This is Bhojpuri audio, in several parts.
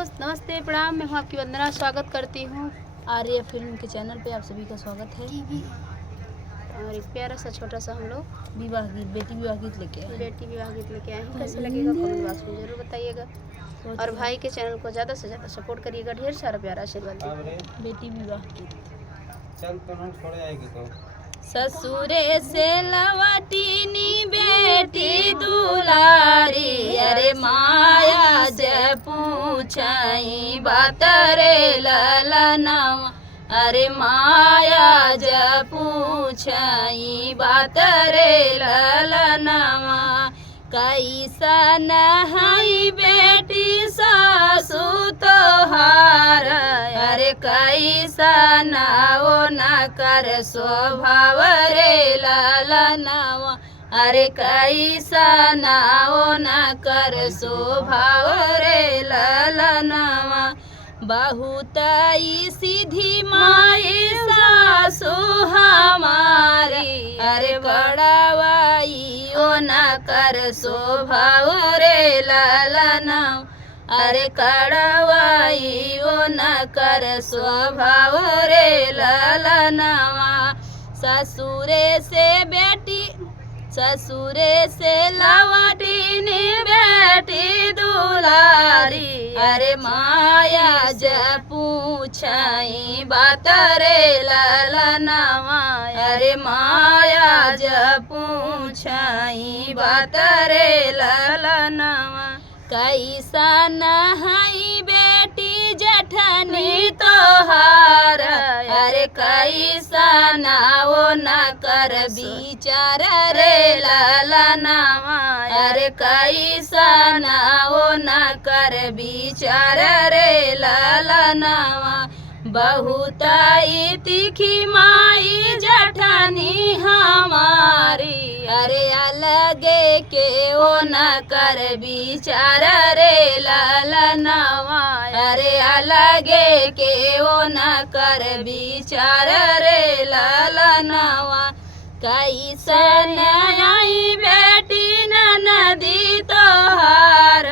दोस्त, नमस्ते, प्रणाम। मैं हूँ आपकी वंदना। स्वागत करती हूँ आर्य फिल्म के चैनल पे। आप सभी का स्वागत है। और एक प्यारा सा छोटा सा हम लोग विवाह गीत, बेटी विवाह गीत लेके आए हैं। कैसा लगेगा कमेंट बॉक्स में ज़रूर बताइएगा। और भाई के चैनल को ज़्यादा से ज़्यादा सपोर्ट करिएगा। ढेर सारा प्यारा आशीर्वाद दीजिएगा। बेटी विवाह गीत। चल तो छोड़े आएगी तो ससुरे से लवटीनी बेटी दुलारी, अरे माया जे पूछई बात रे ललनवा, अरे माया जे पूछई बात रे ललनवा। कैसन हई बेटी सासु तोहार, अरे कैसन ओ न कर स्वभाव रे ललनवा, अरे कैसन ओ न कर स्वभाव रे ललनवा। बहुत सीधी माई सासु हमारी, अरे बड़ावाई ओ न कर स्वभाव रे ललनवा, अरे कड़वाई ओ न कर स्वभाव रे ललनवा। ससुरे से लवटीनी बेटी दुलारी, अरे माया जे पूछई बात रे ललनवा, अरे माया जे पूछई बात रे ललनवा। कैसन हई बेटी जठनी तोहार, अरे कैसन ओ न कर विचार रे ललनवा, अरे कैसन ओ न कर विचार रे ललनवा। बहुत तीखी माई जठनी हमारी, अरे अलगे के ओ न कर विचार रे ललनवा, अरे अलगे के ओ न कर विचार रे ललनवा। कैसन आई बेटी ननदी तोहार,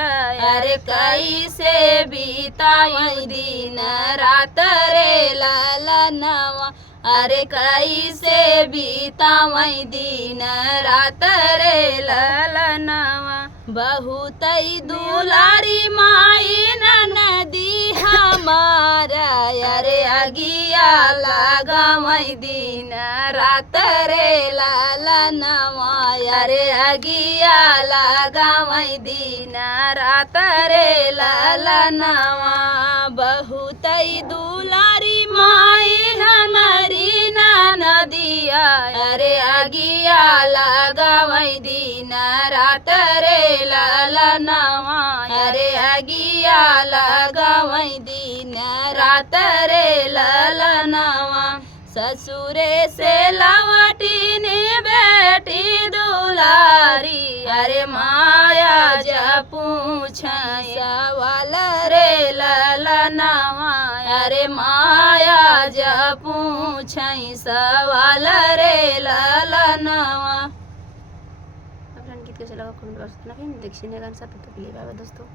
अरे कैसे बीताई दिन रात रे ललनवा, अरे कैसे बीताई दिन रात रे ललनवा। बहुत दुलारी माई ननदी हमारा, अरे अगिया लगावई दिन रात रे ललनवा, अरे अगिया लगावई दिन रात रे ललनवा। बहुत दुलारी माई हमारी ननदिया, अरे अगिया लगावई दिन रात रे ललनवा, अरे अगिया लगावई दिन रात रे ललनवा। ससुरे से लवटीनी बेटी दुलारी, अरे माया जे पूछई सवाल रे ललनवा, अरे माया जे पूछई सवाल रे ललनवा। गीत कैसा लगा कमेंट बॉक्स में देखिए। गाना साथ तो प्ले बाय दोस्तों।